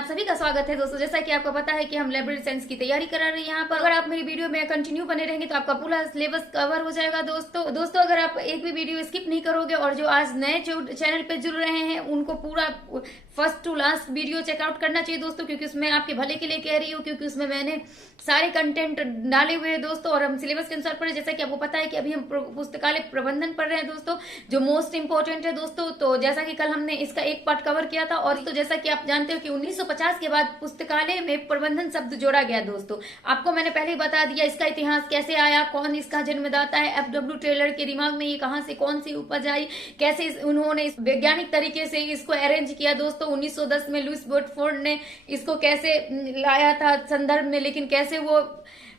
आप सभी का स्वागत है दोस्तों। जैसा कि आपको पता है कि हम लाइब्रेरी साइंस की तैयारी करा रहे हैं यहाँ पर। अगर आप मेरी वीडियो में कंटिन्यू बने रहेंगे तो आपका पूरा सिलेबस कवर हो जाएगा दोस्तों अगर आप एक भी वीडियो स्किप नहीं करोगे और जो आज नए जो चैनल पे जुड़ रहे हैं उनको पूरा first to last video check out करना चाहिए दोस्तों, क्योंकि उसमें आपके भले के लिए कह रही हूँ, क्योंकि उसमें मैंने सारे कंटेंट डाले हुए हैं दोस्तों और हम सिलेबस के अनुसार पढ़े। जैसा कि आपको पता है कि अभी हम पुस्तकालय प्रबंधन पढ़ रहे हैं दोस्तों, जो मोस्ट इंपोर्टेंट है दोस्तों। तो जैसा कि कल हमने इसका एक पार्ट कवर किया था और तो जैसा कि आप जानते हो कि 1950 के बाद पुस्तकालय में प्रबंधन शब्द जोड़ा गया दोस्तों। आपको मैंने पहले ही बता दिया इसका इतिहास कैसे आया, कौन इसका जन्मदाता है, एफडब्ल्यू टेलर के दिमाग में ये कहां से कौन सी उपज आई, कैसे उन्होंने इस वैज्ञानिक तरीके से इसको अरेंज किया दोस्तों। 1910 में लुइस बोटफोर्ड ने इसको कैसे लाया था संदर्भ में, लेकिन कैसे वो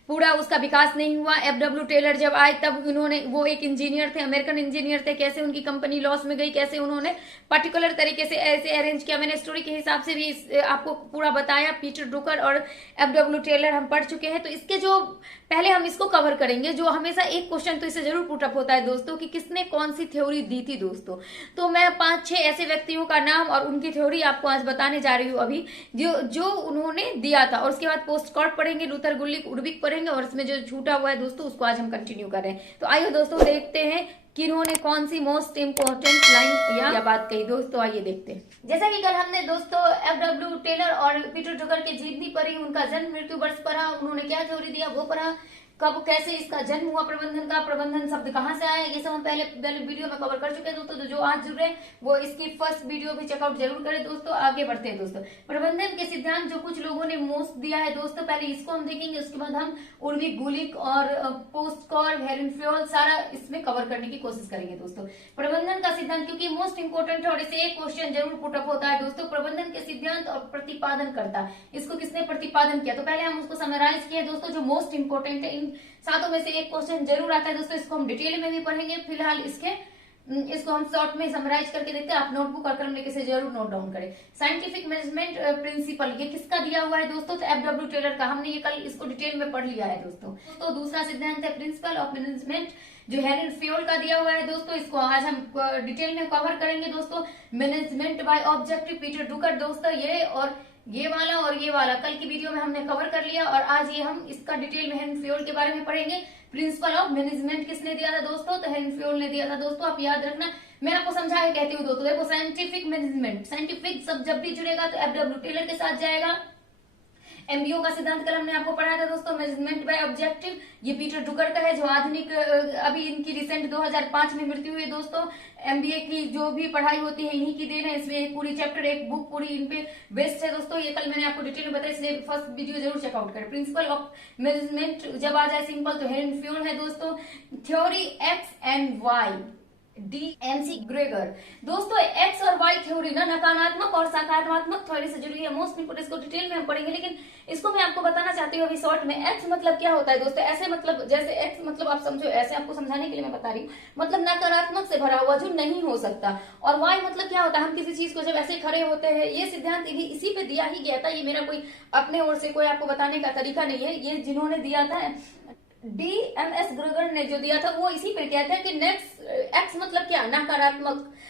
पूरा उसका विकास नहीं हुआ। एफडब्ल्यू टेलर जब आए तब उन्होंने, वो एक इंजीनियर थे, अमेरिकन इंजीनियर थे, कैसे उनकी कंपनी लॉस में गई, कैसे उन्होंने पर्टिकुलर तरीके से ऐसे अरेंज किया। मैंने स्टोरी के हिसाब से भी आपको पूरा बताया। पीटर ड्रुकर और एफडब्ल्यू टेलर हम पढ़ चुके हैं। तो इसके जो पहले हम इसको कवर करेंगे, जो हमेशा एक क्वेश्चन तो इससे जरूर पुट अप होता है दोस्तों कि किसने कौन सी थ्योरी दी थी दोस्तों। तो मैं 5-6 ऐसे व्यक्तियों का नाम और उनकी थ्योरी आपको आज बताने जा रही हूँ अभी, जो उन्होंने दिया था। और उसके बाद पोस्ट कार्ड पढ़ेंगे, लूथर गुल्लिक उर्बिक पढ़ेंगे और इसमें जो छूटा हुआ है दोस्तों उसको आज हम कंटिन्यू कर रहे हैं। तो आइए दोस्तों देखते हैं कि इन्होंने कौन सी मोस्ट इंपोर्टेंट लाइन या बात कही दोस्तों। आइए देखते हैं। जैसा कि कल हमने दोस्तों एफडब्ल्यू टेलर और पीटर ड्रुकर की जीवनी पढ़ी, उनका जन्म मृत्यु वर्ष पढ़ा, उन्होंने क्या थ्योरी दिया वो पढ़ा, कब कैसे इसका जन्म हुआ प्रबंधन का, प्रबंधन शब्द कहां से आया, ये सब हम पहले वीडियो में कवर कर चुके हैं दोस्तों। तो जो आज जुड़ रहे हैं वो इसकी फर्स्ट वीडियो भी चेकआउट जरूर करें दोस्तों। आगे बढ़ते हैं दोस्तों। प्रबंधन के सिद्धांत जो कुछ लोगों ने मोस्ट दिया है दोस्तों, पहले इसको हम देखेंगे, उसके बाद हम उर्विक गुलिक और पोस्टकॉर्ड हेरेनफेस्ट सारा इसमें कवर करने की कोशिश करेंगे दोस्तों। प्रबंधन का सिद्धांत क्योंकि मोस्ट इंपोर्टेंट है और इसे एक क्वेश्चन जरूर पुटअप होता है दोस्तों। प्रबंधन के सिद्धांत और प्रतिपादन करता, इसको किसने प्रतिपादन किया, तो पहले हम उसको समराइज किया दोस्तों, जो मोस्ट इंपोर्टेंट है। इन सातों में से एक क्वेश्चन जरूर आता है दोस्तों, इसको हम डिटेल में भी पढ़ेंगे। फिलहाल इसको हम शॉर्ट में समराइज करके देखते हैं। आप नोटबुक और कलम लेके से जरूर नोट डाउन करें। साइंटिफिक मैनेजमेंट प्रिंसिपल ये किसका दिया हुआ है दोस्तों, तो एफडब्ल्यू टेलर का। हमने ये कल इसको डिटेल में पढ़ लिया है दोस्तों। तो दूसरा सिद्धांत है प्रिंसिपल ऑफ मैनेजमेंट, जो हेरेनफेस्ट का दिया हुआ है दोस्तों। इसको आज हम डिटेल में कवर करेंगे दोस्तों। मैनेजमेंट बाय ऑब्जेक्टिव पीटर ड्रुकर दोस्तों, ये वाला और ये वाला कल की वीडियो में हमने कवर कर लिया और आज ये हम इसका डिटेल में हेरेनफेस्ट के बारे में पढ़ेंगे। प्रिंसिपल ऑफ मैनेजमेंट किसने दिया था दोस्तों, तो हेरेनफेस्ट ने दिया था दोस्तों। आप याद रखना, मैं आपको समझा के कहती हूँ दोस्तों। देखो साइंटिफिक मैनेजमेंट, साइंटिफिक सब जब भी जुड़ेगा तो एफडब्ल्यू टेलर के साथ जाएगा। एमबीओ का सिद्धांत कल हमने आपको पढ़ाया था दोस्तों। मैनेजमेंट बाय ऑब्जेक्टिव ये पीटर ड्रुकर का है, जो आधुनिक अभी इनकी रिसेंट 2005 में मृत्यु हुई दोस्तों। एमबीए की जो भी पढ़ाई होती है इन्हीं की देन है। इसमें एक पूरी चैप्टर, एक बुक पूरी इन पे बेस्ड है दोस्तों। ये कल मैंने आपको डिटेल में बताया, इसलिए फर्स्ट वीडियो जरूर चेकआउट करें। प्रिंसिपल ऑफ मैनेजमेंट जब आ जाए सिंपल तो हेरेनफेस्ट है दोस्तों। Theory X and Y D McGregor दोस्तों। एक्स और वाई थ्योरी ना नकारात्मक और सकारात्मक थ्योरी से जुड़ी है। मोस्ट इंपोर्टेंट इसको डिटेल में हम पढ़ेंगे, लेकिन इसको मैं आपको बताना चाहती हूँ अभी शॉर्ट में। एक्स मतलब क्या होता है दोस्तों, ऐसे मतलब जैसे एक्स मतलब आप समझो, ऐसे आपको समझाने के लिए मैं बता रही हूँ, मतलब नकारात्मक से भरा हुआ जो नहीं हो सकता। और वाई मतलब क्या होता है, हम किसी चीज को जब ऐसे खड़े होते हैं, ये सिद्धांत इसी पे दिया ही गया था। ये मेरा कोई अपने ओर से कोई आपको बताने का तरीका नहीं है, ये जिन्होंने दिया था डीएमएस ग्रेगर ने जो दिया था वो इसी पे क्या था कि नेक्स्ट एक्स मतलब क्या,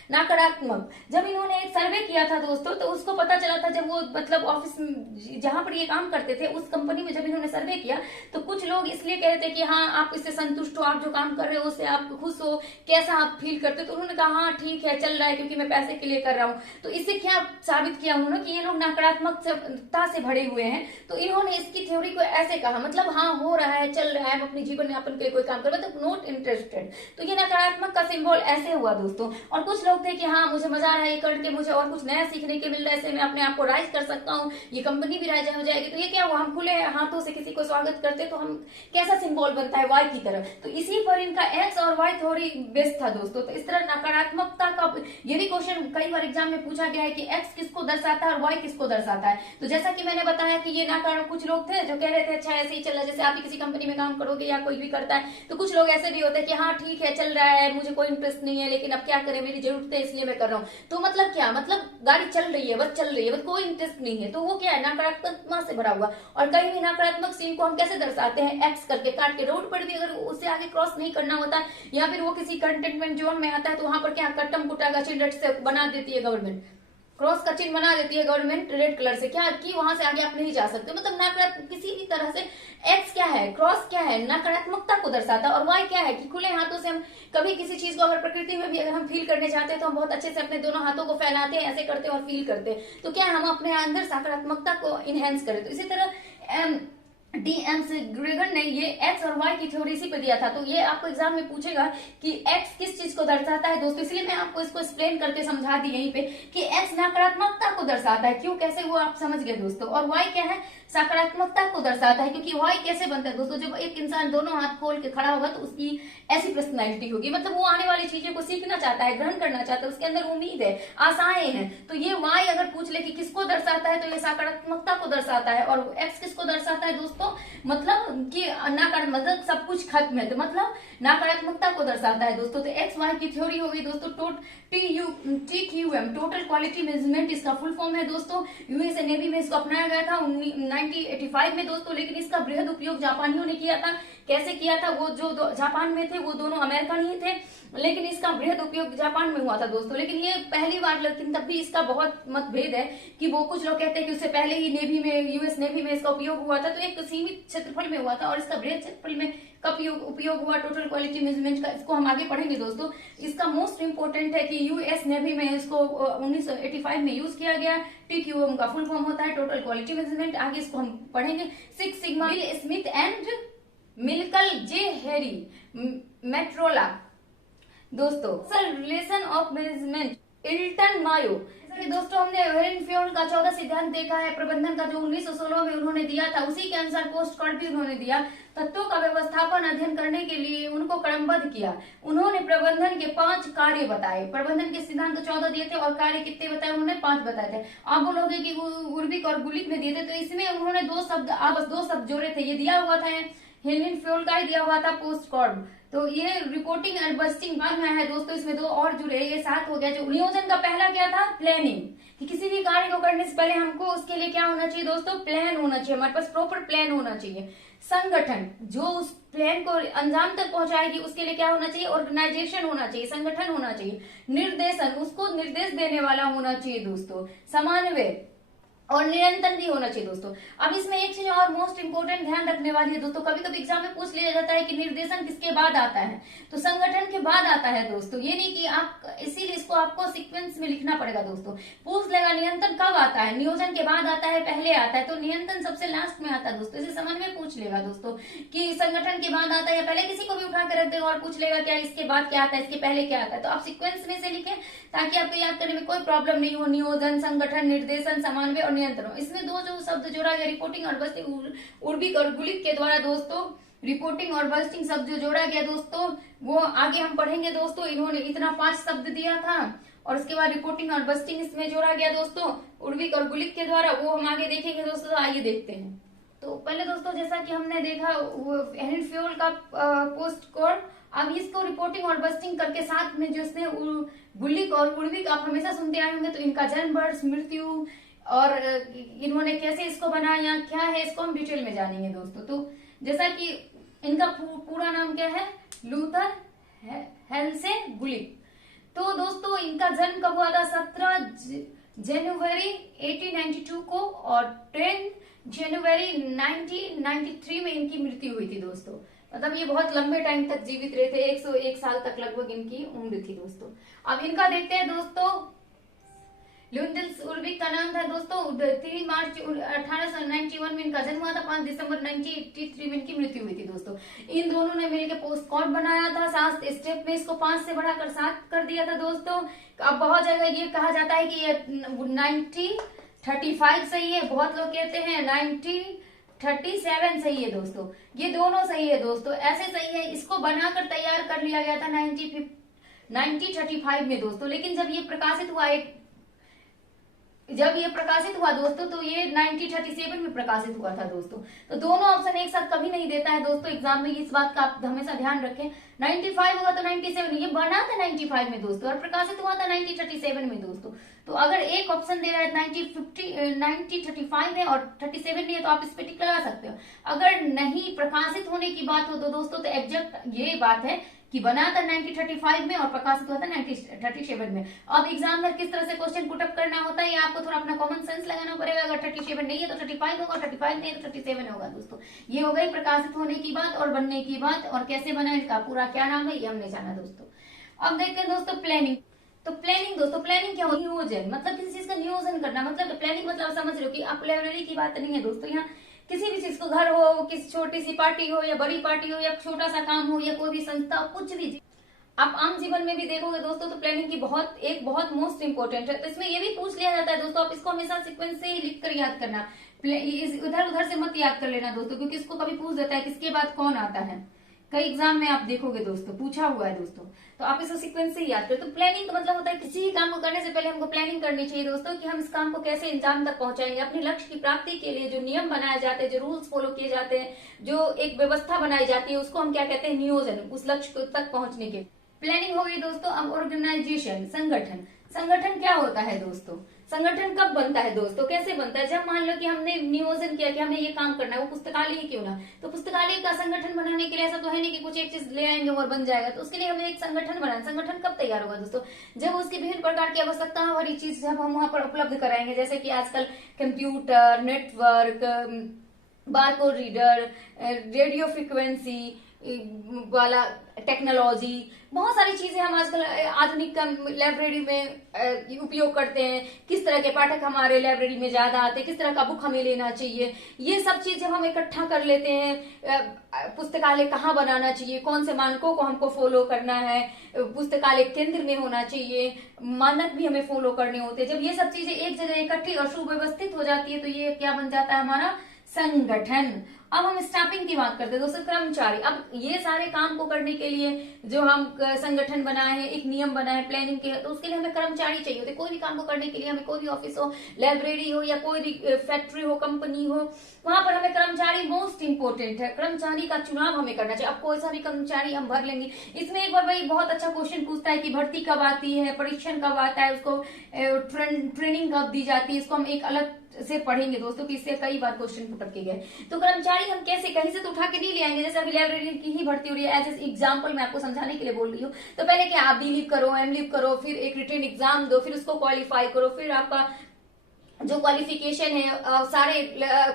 नकारात्मक। जब इन्होंने एक सर्वे किया था दोस्तों, तो उसको पता चला था, जब वो मतलब ऑफिस जहां पर ये काम करते थे उस कंपनी में जब इन्होंने सर्वे किया तो कुछ लोग इसलिए कह रहे थे कि हाँ आप इससे संतुष्ट हो, आप जो काम कर रहे हो उससे आप खुश हो, कैसा आप फील करते हो। तो उन्होंने कहा हाँ ठीक है चल रहा है, क्योंकि मैं पैसे के लिए कर रहा हूँ। तो इससे क्या साबित किया उन्होंने कि ये लोग नकारात्मकता से भरे हुए हैं। तो इन्होंने इसकी थ्योरी को ऐसे कहा, मतलब हाँ हो रहा है, चल रहा है, अपने जीवन यापन के लिए कोई काम कर रहे तो नॉट इंटरेस्टेड। तो ये नकारात्मक का सिंबल ऐसे हुआ दोस्तों। और कुछ लोग थे कि हाँ मुझे मजा आ रहा है ये करके, मुझे और कुछ नया सीखने के मिल रहा है, इससे मैं अपने आप को राइज कर सकता हूँ, ये कंपनी भी राइज हो जाएगी। तो ये क्या हुआ, हम खुले हाथों से किसी को स्वागत करते तो हम कैसा सिंबल बनता है, वाई की तरह। तो इसी पर इनका एक्स और वाई थ्योरी बेस्ड था दोस्तों। तो इस तरह नकारात्मकता का ये भी क्वेश्चन कई बार एग्जाम में पूछा गया है कि एक्स किसको दर्शाता है और वाई किसको दर्शाता है। तो जैसा कि मैंने बताया कि ये नकारात्मक कुछ लोग थे जो कह रहे थे अच्छा ऐसे ही चल रहा है, जैसे आप किसी कंपनी में काम करोगे या कोई भी करता है तो कुछ लोग ऐसे भी होते हैं कि हाँ ठीक है चल रहा है, मुझे कोई इंटरेस्ट नहीं है, लेकिन अब क्या करें, मेरी जरूरत है इसलिए मैं कर रहा हूँ। तो मतलब क्या, मतलब गाड़ी चल रही है बस चल रही है, बस कोई इंटरेस्ट नहीं है। तो वो क्या है, नकारात्मक से भरा हुआ। और कहीं भी नकारात्मक सीन को हम कैसे दर्शाते हैं, एक्स करके काट के। रोड पर भी अगर उससे आगे क्रॉस नहीं करना होता या फिर वो किसी कंटेनमेंट जोन में आता है तो वहां पर क्या कट्टम कुटा का चिल्ड्रन से बना देती है गवर्नमेंट, क्रॉस का चिन्ह बना देती है गवर्नमेंट रेड कलर से, क्या कि वहां से आगे आप नहीं जा सकते। मतलब नकारात्मक किसी भी तरह से। एक्स क्या है, क्रॉस क्या है, नकारात्मकता को दर्शाता है। और वाई क्या है कि खुले हाथों से हम कभी किसी चीज को अगर प्रकृति में भी अगर हम फील करने जाते हैं तो हम बहुत अच्छे से अपने दोनों हाथों को फैलाते हैं, ऐसे करते हैं और फील करते हैं। तो क्या है, हम अपने अंदर सकारात्मकता को इनहेंस करें। तो इसी तरह डीएम से ग्रेगर ने ये एक्स और वाई की थ्योरी इसी पे दिया था। तो ये आपको एग्जाम में पूछेगा कि एक्स किस चीज को दर्शाता है दोस्तों, इसलिए मैं आपको इसको एक्सप्लेन करके समझा दी यहीं पे कि एक्स नकारात्मकता को दर्शाता है, क्यों कैसे वो आप समझ गए दोस्तों। और वाई क्या है, सकारात्मकता को दर्शाता है। क्योंकि वाई कैसे बनता है दोस्तों, जब एक इंसान दोनों हाथ खोल के खड़ा होगा तो उसकी ऐसी पर्सनैलिटी होगी, मतलब वो आने वाली चीजों को सीखना चाहता है, ग्रहण करना चाहता है, उसके अंदर उम्मीद है, आशाएं हैं। तो ये वाई अगर पूछ ले कि किसको दर्शाता है तो ये सकारात्मकता को दर्शाता है। और एक्स किसको दर्शाता है दोस्तों, मतलब कि मतलब सब कुछ खत्म है, तो मतलब नकारात्मकता को दर्शाता है दोस्तों। तो एक्स वाई की थ्योरी होगी दोस्तों TQM, टोटल क्वालिटी मेजरमेंट इसका फुल फॉर्म है दोस्तों। यूएसए नेवी में इसको अपनाया गया था 1985 में दोस्तों, लेकिन इसका बृहद उपयोग जापानियों ने किया था। कैसे किया था, वो जो जापान में थे वो दोनों अमेरिकन ही थे, लेकिन इसका बृहद उपयोग जापान में हुआ था दोस्तों। लेकिन ये पहली बार, लेकिन तब भी इसका बहुत मतभेद है कि वो कुछ लोग कहते हैं कि उससे पहले ही नेवी में, यूएस नेवी में इसका उपयोग हुआ था, तो एक सीमित क्षेत्रफल में हुआ था। और इसका बृहद क्षेत्रफल में कब उपयोग हुआ टोटल क्वालिटी मेजरमेंट का, इसको हम आगे पढ़ेंगे दोस्तों। इसका मोस्ट इंपोर्टेंट है कि यूएस नेवी में इसको 1985 में यूज किया गया। TQM का फुल फॉर्म होता है टोटल क्वालिटी मेजरमेंट, आगे इसको हम पढ़ेंगे। 6 sigma, Bill Smith and Mikel J Harry Motorola दोस्तों। Relation of management Elton Mayo. दोस्तों हमने हेरेनफील्ड का 14 सिद्धांत देखा है प्रबंधन का, जो 1916 में उन्होंने दिया था, उसी के अनुसार पोस्ट कार्ड भी उन्होंने दिया। तत्वों का व्यवस्थापन अध्ययन करने के लिए उनको क्रमबद्ध किया। उन्होंने प्रबंधन के 5 कार्य बताए। प्रबंधन के सिद्धांत 14 दिए थे और कार्य कितने बताए उन्होंने, 5 बताए थे। आप बोलोगे कि उर्विक और गुलिक में दिए थे, तो इसमें उन्होंने 2 शब्द जोड़े थे। ये दिया हुआ था हेरेनफील्ड का ही दिया हुआ था पोस्ट कार्ड। तो ये रिपोर्टिंग एंड बस्टिंग बाद में है दोस्तों, इसमें 2 और जुड़े, ये 7 हो गया। जो नियोजन का पहला क्या था, प्लानिंग, कि किसी भी कार्य को करने से पहले हमको उसके लिए क्या होना चाहिए दोस्तों, प्लान होना चाहिए, हमारे पास प्रॉपर प्लान होना चाहिए। संगठन, जो उस प्लान को अंजाम तक पहुंचाएगी उसके लिए क्या होना चाहिए, ऑर्गेनाइजेशन होना चाहिए, संगठन होना चाहिए। निर्देशन, उसको निर्देश देने वाला होना चाहिए दोस्तों। समन्वय और निरंतर भी होना चाहिए दोस्तों। अब इसमें एक चीज और मोस्ट इंपोर्टेंट ध्यान रखने वाली है दोस्तों, कभी कभी एग्जाम में पूछ लिया जाता है कि निर्देशन किसके बाद आता है, तो संगठन के बाद आता है दोस्तों। ये नहीं कि आप, इसीलिए इसको आपको सीक्वेंस में लिखना पड़ेगा दोस्तों। पूछ लेगा नियंत्रण कब आता है, नियोजन के बाद आता है, पहले आता है, तो नियंत्रण सबसे लास्ट में आता है दोस्तों। इसे समझ में पूछ लेगा दोस्तों कि संगठन के बाद आता है या पहले, किसी को भी उठा कर रख देगा और पूछ लेगा क्या इसके बाद क्या आता है, इसके पहले क्या आता है। तो आप सीक्वेंस में से लिखें ताकि आपको याद करने में कोई प्रॉब्लम नहीं हो। नियोजन, संगठन, निर्देशन, समन्वय और नियंत्रण। इसमें 2 जो शब्द जोड़ा गया, रिपोर्टिंग और बस्टिंग, उर्विक और गुलिक के द्वारा दोस्तों, रिपोर्टिंग और बस्टिंग शब्द जो जोड़ा गया दोस्तों, वो आगे हम पढ़ेंगे दोस्तों। इन्होंने इतना 5 शब्द दिया था और उसके बाद रिपोर्टिंग और बस्टिंग इसमें जोड़ा गया दोस्तों उर्विक और गुलिक के द्वारा, वो हम आगे देखेंगे दोस्तों। तो आइए देखते हैं। तो पहले दोस्तों जैसा कि हमने देखा हेरेनफील्ड का पोस्ट कोड, अब इसको रिपोर्टिंग और बस्टिंग करके साथ में जो इसने गुलिक और उर्विक आप हमेशा सुनते आए होंगे, तो इनका जन्म, वर्ष, मृत्यु और इन्होंने कैसे इसको बनाया, क्या है, इसको हम डिटेल में जानेंगे दोस्तों। तो जैसा कि इनका पूरा नाम क्या है, लूथर हेल्से गुलिक। तो दोस्तों इनका जन्म कब हुआ था, 17 जनवरी 1892 को, और 10 जनवरी 1993 में इनकी मृत्यु हुई थी दोस्तों। मतलब ये बहुत लंबे टाइम तक जीवित रहे थे, 101 साल तक लगभग इनकी उम्र थी दोस्तों। अब इनका देखते हैं दोस्तों। ल्यूथर उर्विक का नाम था दोस्तों, 3 मार्च 1891 में इनका जन्म हुआ था, 5 दिसंबर 1983 में इनकी मृत्यु हुई थी दोस्तों। इन दोनों ने मिलकर पोस्ट कार्ड बनाया था, 7 स्टेप में इसको 5 से बढ़ाकर 7 कर दिया था दोस्तों। अब बहुत जगह ये कहा जाता है कि ये 1935 सही है, बहुत लोग कहते हैं 1937 सही है दोस्तों। ये दोनों सही है दोस्तों, ऐसे सही है। इसको बनाकर तैयार कर लिया गया था 1935 में दोस्तों, लेकिन जब ये प्रकाशित हुआ दोस्तों तो ये 1937 में प्रकाशित हुआ था दोस्तों। तो दोनों ऑप्शन एक साथ कभी नहीं देता है दोस्तों एग्जाम में, इस बात का आप हमेशा ध्यान रखें। 95 होगा तो 97, ये बना था 95 में दोस्तों और प्रकाशित हुआ था 1937 में दोस्तों। तो अगर एक ऑप्शन दे रहा है 1935 है और 37 नहीं है तो आप इस पे टिक लगा सकते हो। अगर नहीं प्रकाशित होने की बात हो तो दोस्तों तो एग्जैक्ट ये बात है कि बना था 1935 में और प्रकाशित हुआ था 1937 में। अब एग्जाम में किस तरह से क्वेश्चन पुटअप करना होता है, ये आपको थोड़ा अपना कॉमन सेंस लगाना पड़ेगा। अगर 37 नहीं है तो 35 होगा, 35 नहीं है तो 37 होगा दोस्तों। ये हो गई प्रकाशित होने की बात और बनने की बात, और कैसे बना, इसका पूरा क्या नाम है ये हमने जाना दोस्तों। अब देखते हैं दोस्तों प्लानिंग। तो प्लानिंग दोस्तों, प्लानिंग क्या होती है, नियोजन, मतलब किसी चीज का नियोजन करना। मतलब प्लानिंग मतलब समझ रहे हो कि आप लाइब्रेरी की बात नहीं है दोस्तों, यहाँ किसी भी चीज को, घर हो, किसी छोटी सी पार्टी हो या बड़ी पार्टी हो या छोटा सा काम हो या कोई भी संस्था हो, कुछ भी आप आम जीवन में भी देखोगे दोस्तों तो प्लानिंग की बहुत मोस्ट इंपोर्टेंट है। तो इसमें ये भी पूछ लिया जाता है दोस्तों, आप इसको हमेशा सीक्वेंस से ही लिख कर याद करना, इधर उधर से मत याद कर लेना दोस्तों, क्योंकि इसको कभी पूछ देता है किसके बाद कौन आता है। कई एग्जाम में आप देखोगे दोस्तों, पूछा हुआ है दोस्तों, तो आप इसको सीक्वेंस से याद करें। तो प्लानिंग का मतलब होता है किसी भी काम को करने से पहले हमको प्लानिंग करनी चाहिए दोस्तों, कि हम इस काम को कैसे अंजाम तक पहुंचाएंगे। अपने लक्ष्य की प्राप्ति के लिए जो नियम बनाए जाते हैं, जो रूल्स फॉलो किए जाते हैं, जो एक व्यवस्था बनाई जाती है, उसको हम क्या कहते हैं, नियोजन, उस लक्ष्य तक पहुंचने के। प्लानिंग हो गई दोस्तों। अब ऑर्गेनाइजेशन, संगठन। संगठन क्या होता है दोस्तों, संगठन कब बनता है दोस्तों, कैसे बनता है, जब मान लो कि हमने नियोजन किया कि हमें ये काम करना है, वो पुस्तकालय ही क्यों ना, तो पुस्तकालय का संगठन बनाने के लिए ऐसा तो है नहीं कि कुछ एक चीज ले आएंगे और बन जाएगा, तो उसके लिए हमें एक संगठन बनाना। संगठन कब तैयार होगा दोस्तों, जब उसकी विभिन्न प्रकार की आवश्यकता वाली चीज जब हम वहां पर उपलब्ध कराएंगे, जैसे कि आजकल computer, network, barcode reader, radio frequency वाला टेक्नोलॉजी, बहुत सारी चीजें हम आजकल आधुनिक लाइब्रेरी में उपयोग करते हैं। किस तरह के पाठक हमारे लाइब्रेरी में ज्यादा आते हैं, किस तरह का बुक हमें लेना चाहिए, ये सब चीज जब हम इकट्ठा कर लेते हैं, पुस्तकालय कहाँ बनाना चाहिए, कौन से मानकों को हमको फॉलो करना है, पुस्तकालय केंद्र में होना चाहिए, मानक भी हमें फॉलो करने होते हैं। जब ये सब चीजें एक जगह इकट्ठी और सुव्यवस्थित हो जाती है तो ये क्या बन जाता है, हमारा संगठन। अब हम स्टाफिंग की बात करते हैं दोस्तों, कर्मचारी। अब ये सारे काम को करने के लिए जो हम संगठन बनाए हैं, एक नियम बनाए हैं प्लानिंग के, तो उसके लिए हमें कर्मचारी चाहिए होते। कोई भी काम को करने के लिए हमें, कोई भी ऑफिस हो, लाइब्रेरी हो या कोई भी फैक्ट्री हो, कंपनी हो, वहां पर हमें कर्मचारी मोस्ट इंपोर्टेंट है। कर्मचारी का चुनाव हमें करना चाहिए। अब कोई सा भी कर्मचारी हम भर लेंगे। इसमें एक बार भाई बहुत अच्छा क्वेश्चन पूछता है कि भर्ती कब आती है, परीक्षण कब आता है, उसको ट्रेनिंग कब दी जाती है, इसको हम एक अलग से पढ़ेंगे दोस्तों, कि इससे कई बार क्वेश्चन पुट किए गए। तो कर्मचारी हम कैसे, कहीं से तो उठा के नहीं ले आएंगे। जैसे अभी लाइब्रेरी की ही भर्ती हो रही है, एज एग्जाम्पल मैं आपको समझाने के लिए बोल रही हूँ। तो पहले क्या, आप बी लीव करो, एम लीव करो, फिर एक रिटन एग्जाम दो, फिर उसको क्वालिफाई करो, फिर आपका जो क्वालिफिकेशन है सारे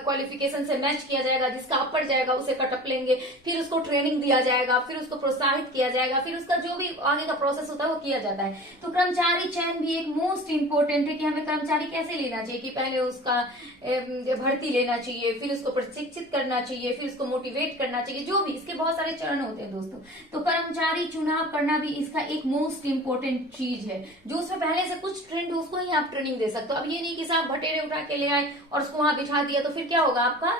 क्वालिफिकेशन से मैच किया जाएगा, जिसका अपर जाएगा उसे कटअप लेंगे, फिर उसको ट्रेनिंग दिया जाएगा, फिर उसको प्रोत्साहित किया जाएगा, फिर उसका जो भी आगे का प्रोसेस होता है वो किया जाता है। तो कर्मचारी चयन भी एक मोस्ट इंपोर्टेंट है कि हमें कर्मचारी कैसे लेना चाहिए, कि पहले उसका भर्ती लेना चाहिए, फिर उसको प्रशिक्षित करना चाहिए, फिर उसको मोटिवेट करना चाहिए, जो भी इसके बहुत सारे चरण होते हैं दोस्तों। तो कर्मचारी चुनाव करना भी इसका एक मोस्ट इंपोर्टेंट चीज है, जो उसमें पहले से कुछ ट्रेंड हो उसको ही आप ट्रेनिंग दे सकते हो। अब ये नहीं कि साहब भटेरे उठा के ले आए और उसको वहां बिठा दिया, तो फिर क्या होगा, आपका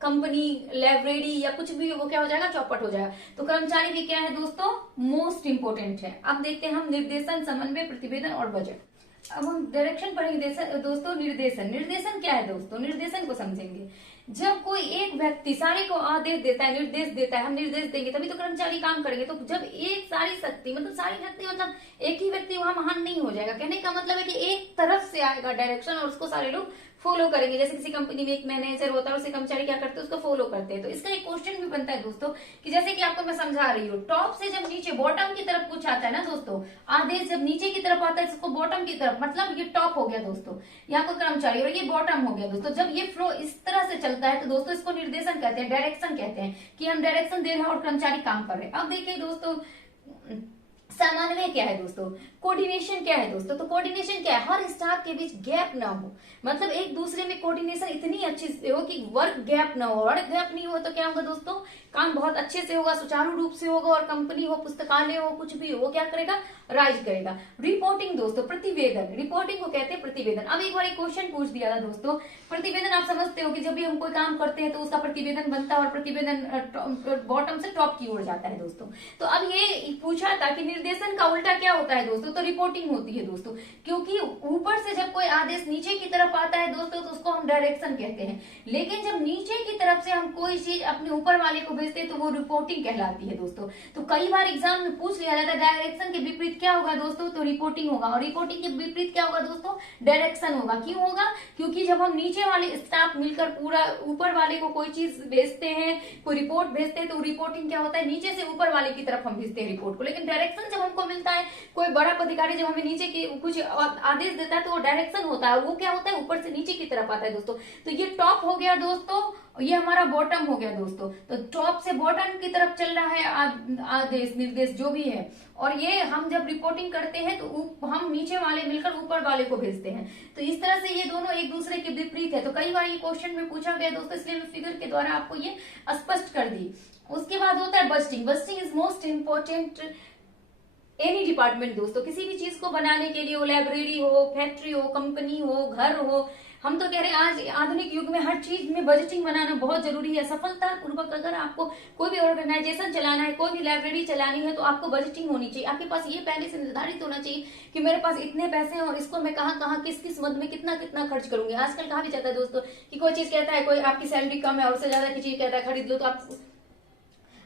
कंपनी, लाइब्रेरी या कुछ भी वो क्या हो जाएगा, चौपट हो जाएगा। तो कर्मचारी भी क्या है दोस्तों, मोस्ट इंपोर्टेंट है। अब देखते हैं हम निर्देशन, समन्वय, प्रतिवेदन और बजट। अब हम डायरेक्शन पढ़ेंगे दोस्तों। निर्देशन, निर्देशन क्या है दोस्तों, निर्देशन को समझेंगे। जब कोई एक व्यक्ति सारे को आदेश देता है, निर्देश देता है, हम निर्देश देंगे तभी तो कर्मचारी काम करेंगे। तो जब एक सारी शक्ति, मतलब सारी शक्ति मतलब एक ही व्यक्ति वहां महान नहीं हो जाएगा। कहने का मतलब है कि एक तरफ से आएगा डायरेक्शन और उसको सारे लोग फॉलो करेंगे। जैसे किसी कंपनी में एक मैनेजर होता है, उसके कर्मचारी क्या करते हैं, उसको फॉलो करते हैं। तो इसका एक क्वेश्चन भी बनता है दोस्तों, कि जैसे कि आपको मैं समझा रही हूँ, टॉप से जब नीचे बॉटम की तरफ कुछ आता है ना दोस्तों, आदेश जब नीचे की तरफ आता है इसको बॉटम की तरफ, मतलब ये टॉप हो गया दोस्तों, यहाँ को कर्मचारी, और ये बॉटम हो गया दोस्तों। जब ये फ्लो इस तरह से चलता है तो दोस्तों इसको निर्देशन कहते हैं, डायरेक्शन कहते हैं, कि हम डायरेक्शन दे रहे हैं और कर्मचारी काम कर रहे हैं। अब देखिए दोस्तों, समन्वय क्या है दोस्तों, कोऑर्डिनेशन क्या है दोस्तों। तो कोऑर्डिनेशन क्या है, हर स्टाफ के बीच गैप ना हो, मतलब एक दूसरे में कोऑर्डिनेशन इतनी अच्छी से हो कि वर्क गैप ना हो। वर्क गैप नहीं हो तो क्या होगा दोस्तों, काम बहुत अच्छे से होगा, सुचारू रूप से होगा, और कंपनी हो, पुस्तकालय हो, कुछ भी हो, वो क्या करेगा, राइज करेगा। रिपोर्टिंग दोस्तों, प्रतिवेदन, रिपोर्टिंग को कहते हैं प्रतिवेदन। अब एक बार एक क्वेश्चन पूछ दिया था दोस्तों, प्रतिवेदन आप समझते हो कि जब भी हम कोई काम करते हैं तो उसका प्रतिवेदन बनता है, और प्रतिवेदन बॉटम से टॉप की ओर जाता है दोस्तों। तो अब ये पूछा था कि निर्देशन का उल्टा क्या होता है दोस्तों, तो रिपोर्टिंग होती है दोस्तों। क्योंकि ऊपर से जब कोई आदेश नीचे की तरफ आता है दोस्तों तो उसको हम डायरेक्शन कहते हैं, लेकिन जब नीचे की तरफ से हम कोई चीज अपने ऊपर वाले को भेजते हैं तो वो रिपोर्टिंग कहलाती है दोस्तों। तो कई बार एग्जाम में पूछ लिया जाता है डायरेक्शन के विपरीत क्या होगा दोस्तों, तो रिपोर्टिंग होगा, और रिपोर्टिंग के विपरीत क्या होगा दोस्तों, डायरेक्शन होगा। क्यों होगा, क्योंकि जब हम नीचे वाले स्टाफ मिलकर पूरा ऊपर वाले को कोई चीज भेजते हैं, कोई रिपोर्ट भेजते हैं, तो रिपोर्टिंग क्या होता है, नीचे से ऊपर वाले की तरफ हम भेजते हैं रिपोर्ट को। लेकिन डायरेक्शन जब हमको मिलता है, कोई बड़ा अधिकारी जब हमें नीचे की कुछ आदेश देता है तो वो डायरेक्शन होता है, वो क्या होता है, ऊपर से नीचे की तरफ आता है दोस्तों। तो ये टॉप हो गया दोस्तों, ये हमारा बॉटम हो गया दोस्तों। तो टॉप से बॉटम की तरफ चल रहा है आदेश निर्देश जो भी है, और ये हम जब रिपोर्टिंग करते हैं तो हम नीचे वाले मिलकर ऊपर वाले को भेजते हैं। तो इस तरह से ये दोनों एक दूसरे के विपरीत है। तो कई बार ये क्वेश्चन में पूछा गया दोस्तों, इसलिए मैं फिगर के द्वारा आपको ये स्पष्ट कर दी। उसके बाद होता है budgeting. Budgeting is most important any department दोस्तों। किसी भी चीज को बनाने के लिए, हो लाइब्रेरी हो, फैक्ट्री हो, कंपनी हो, घर हो, हम तो कह रहे हैं आज आधुनिक युग में हर चीज में बजटिंग बनाना बहुत जरूरी है। सफलता पूर्वक अगर आपको कोई भी ऑर्गेनाइजेशन चलाना है, कोई भी लाइब्रेरी चलानी है, तो आपको बजटिंग होनी चाहिए। आपके पास ये पहले से निर्धारित होना चाहिए कि मेरे पास इतने पैसे हैं और इसको मैं कहाँ कहाँ किस किस मद में कितना कितना खर्च करूंगी। आजकल कहा भी जाता है दोस्तों कि कोई चीज कहता है, कोई आपकी सैलरी कम है और उससे ज्यादा की चीज कहता है खरीद लो, तो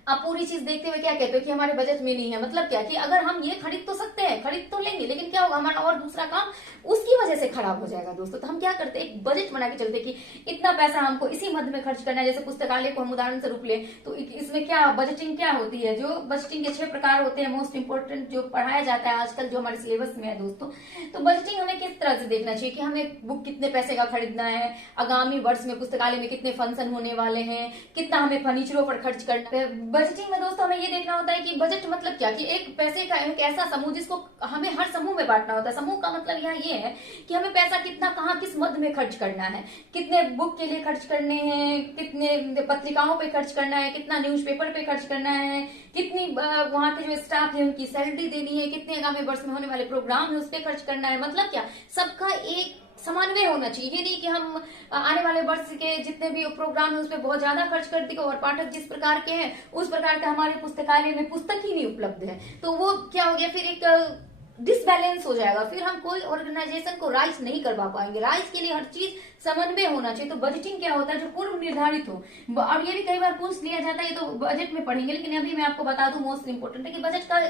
आप पूरी चीज देखते हुए क्या कहते हो कि हमारे बजट में नहीं है। मतलब क्या कि अगर हम ये खरीद तो सकते हैं, खरीद तो लेंगे, लेकिन क्या होगा, हमारा और दूसरा काम उसकी वजह से खराब हो जाएगा दोस्तों। तो हम क्या करते हैं, एक बजट बना के चलते कि इतना पैसा हमको इसी मद में खर्च करना है। जैसे पुस्तकालय को हम उदाहरण स्वरूप लें तो इसमें क्या बजटिंग क्या होती है, जो बजटिंग के 6 प्रकार होते हैं मोस्ट इंपोर्टेंट जो पढ़ाया जाता है आजकल जो हमारे सिलेबस में है दोस्तों। तो बजटिंग हमें किस तरह से देखना चाहिए कि हमें बुक कितने पैसे का खरीदना है, आगामी वर्ष में पुस्तकालय में कितने फंक्शन होने वाले हैं, कितना हमें फर्नीचरों पर खर्च करना है। बजटिंग में दोस्तों हमें ये देखना होता है कि बजट मतलब क्या, कि एक पैसे का एक ऐसा समूह जिसको हमें हर समूह में बांटना होता है। समूह का मतलब यहाँ ये है कि हमें पैसा कितना कहाँ किस मद में खर्च करना है, कितने बुक के लिए खर्च करने हैं, कितने पत्रिकाओं पे खर्च करना है, कितना न्यूज़पेपर पे खर्च करना है, कितनी वहां के जो स्टाफ है उनकी सैलरी देनी है, कितने आगामी वर्ष में होने वाले प्रोग्राम है उस पर खर्च करना है। मतलब क्या, सबका एक समन्वय होना चाहिए। ये नहीं कि हम आने वाले वर्ष के जितने भी प्रोग्राम है उस पर बहुत ज्यादा खर्च कर देंगे और पाठक जिस प्रकार के हैं उस प्रकार का हमारे पुस्तकालय में पुस्तक ही नहीं उपलब्ध है, तो वो क्या हो गया, फिर एक डिसबैलेंस हो जाएगा, फिर हम कोई ऑर्गेनाइजेशन को राइज नहीं करवा पाएंगे। राइज के लिए हर चीज समन्वय होना चाहिए। तो बजटिंग क्या होता है, जो पूर्व निर्धारित हो। और ये भी कई बार पूछ लिया जाता है, ये तो बजट में पढ़ेंगे, लेकिन अभी मैं आपको बता दूं मोस्ट इंपोर्टेंट है कि बजट का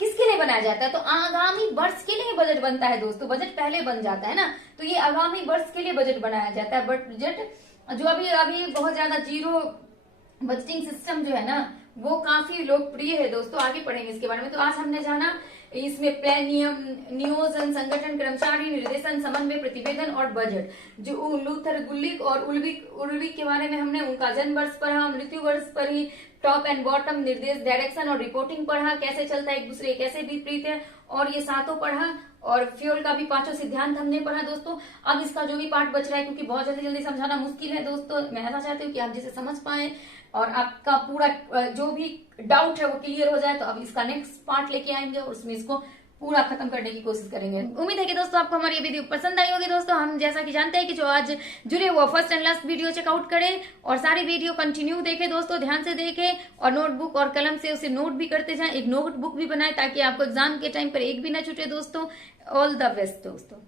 किसके लिए बनाया जाता है, तो आगामी वर्ष के लिए बजट बनता है दोस्तों। बजट पहले बन जाता है ना, तो ये आगामी वर्ष के लिए बजट बनाया जाता है। बजट जो अभी बहुत ज्यादा जीरो बजटिंग सिस्टम जो है ना वो काफी लोकप्रिय है दोस्तों। आगे पढ़ेंगे इसके बारे में। तो आज हमने जाना इसमें प्लान, नियम, नियोजन, संगठन, कर्मचारी निर्देशन, समन्वय, प्रतिवेदन और बजट। जो लूथर गुलिक और उल्विक के बारे में हमने उनका जन्म वर्ष पढ़ा, मृत्यु वर्ष पढ़ी, टॉप एंड बॉटम, निर्देश, डायरेक्शन और रिपोर्टिंग पढ़ा, कैसे चलता है एक दूसरे कैसे विपरीत है, और ये 7 पढ़ा। और फ्यूल का भी 5 सिद्धांत हमने पढ़ा दोस्तों। अब इसका जो भी पार्ट बच रहा है, क्योंकि बहुत जल्दी जल्दी समझाना मुश्किल है दोस्तों, मैं ऐसा चाहती हूँ कि आप जिसे समझ पाए और आपका पूरा जो भी डाउट है वो क्लियर हो जाए। तो अब इसका नेक्स्ट पार्ट लेके आएंगे और उसमें इसको पूरा खत्म करने की कोशिश करेंगे। उम्मीद है कि दोस्तों आपको हमारी ये वीडियो पसंद आई होगी दोस्तों। हम जैसा कि जानते हैं कि जो आज जुड़े हुआ first and last video checkout करें और सारी वीडियो कंटिन्यू देखें दोस्तों, ध्यान से देखें और नोटबुक और कलम से उसे नोट भी करते जाएं। एक नोटबुक भी बनाएं ताकि आपको एग्जाम के टाइम पर एक भी ना छूटे दोस्तों। ऑल द बेस्ट दोस्तों।